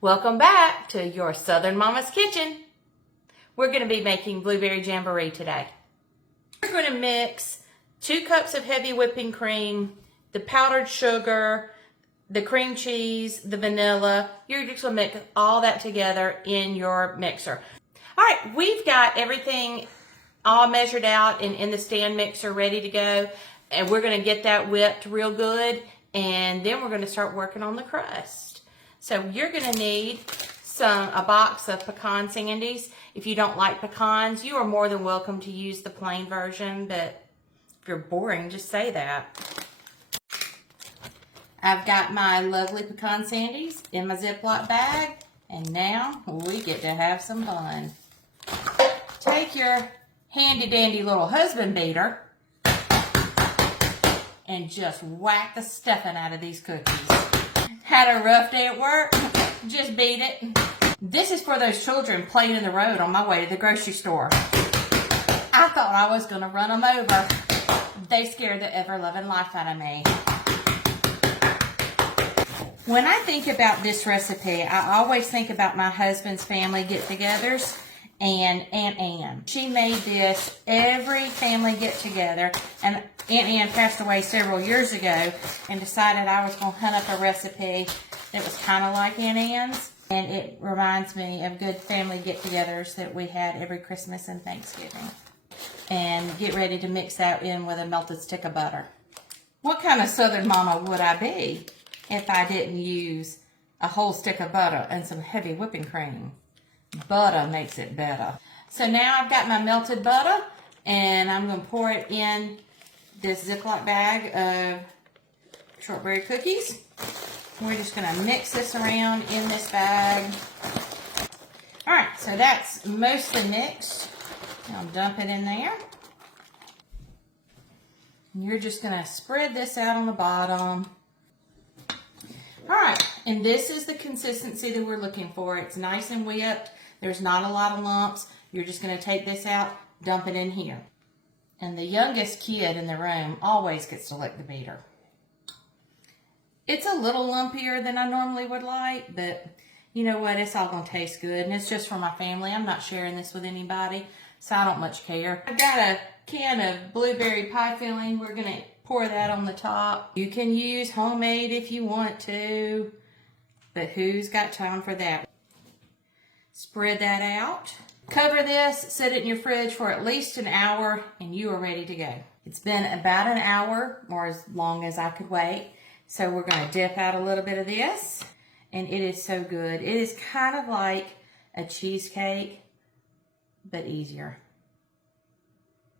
Welcome back to your Southern Mama's Kitchen. We're going to be making blueberry jamboree today. We're going to mix 2 cups of heavy whipping cream, the powdered sugar, the cream cheese, the vanilla. You're just going to mix all that together in your mixer. All right, we've got everything all measured out and in the stand mixer ready to go. And we're going to get that whipped real good. And then we're going to start working on the crust. So you're going to need a box of pecan sandies. If you don't like pecans, you are more than welcome to use the plain version, but if you're boring, just say that. I've got my lovely pecan sandies in my Ziploc bag, and now we get to have some fun. Take your handy dandy little husband beater and just whack the stuffing out of these cookies. Had a rough day at work? Just beat it. This is for those children playing in the road on my way to the grocery store. I thought I was going to run them over. They scared the ever-loving life out of me. When I think about this recipe, I always think about my husband's family get-togethers and Aunt Ann. She made this every family get-together, and Aunt Ann passed away several years ago and decided I was going to hunt up a recipe that was kind of like Aunt Ann's, and it reminds me of good family get-togethers that we had every Christmas and Thanksgiving. And get ready to mix that in with a melted stick of butter. What kind of Southern mama would I be if I didn't use a whole stick of butter and some heavy whipping cream? Butter makes it better. So now I've got my melted butter, and I'm going to pour it in this Ziploc bag of shortberry cookies. We're just going to mix this around in this bag. All right, so that's mostly mixed. I'll dump it in there. And you're just going to spread this out on the bottom. All right, and this is the consistency that we're looking for. It's nice and whipped. There's not a lot of lumps. You're just going to take this out, dump it in here. And the youngest kid in the room always gets to lick the beater. It's a little lumpier than I normally would like, but you know what? It's all going to taste good, and it's just for my family. I'm not sharing this with anybody, so I don't much care. I've got a can of blueberry pie filling. We're going to pour that on the top. You can use homemade if you want to, but who's got time for that? Spread that out. Cover this, set it in your fridge for at least an hour, and you are ready to go. It's been about an hour, or as long as I could wait. So we're going to dip out a little bit of this, and it is so good. It is kind of like a cheesecake, but easier.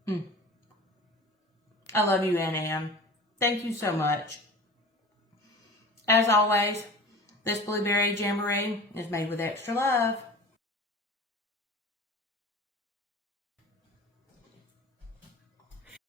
I love you, Aunt Ann. Thank you so much. As always, this blueberry jamboree is made with extra love.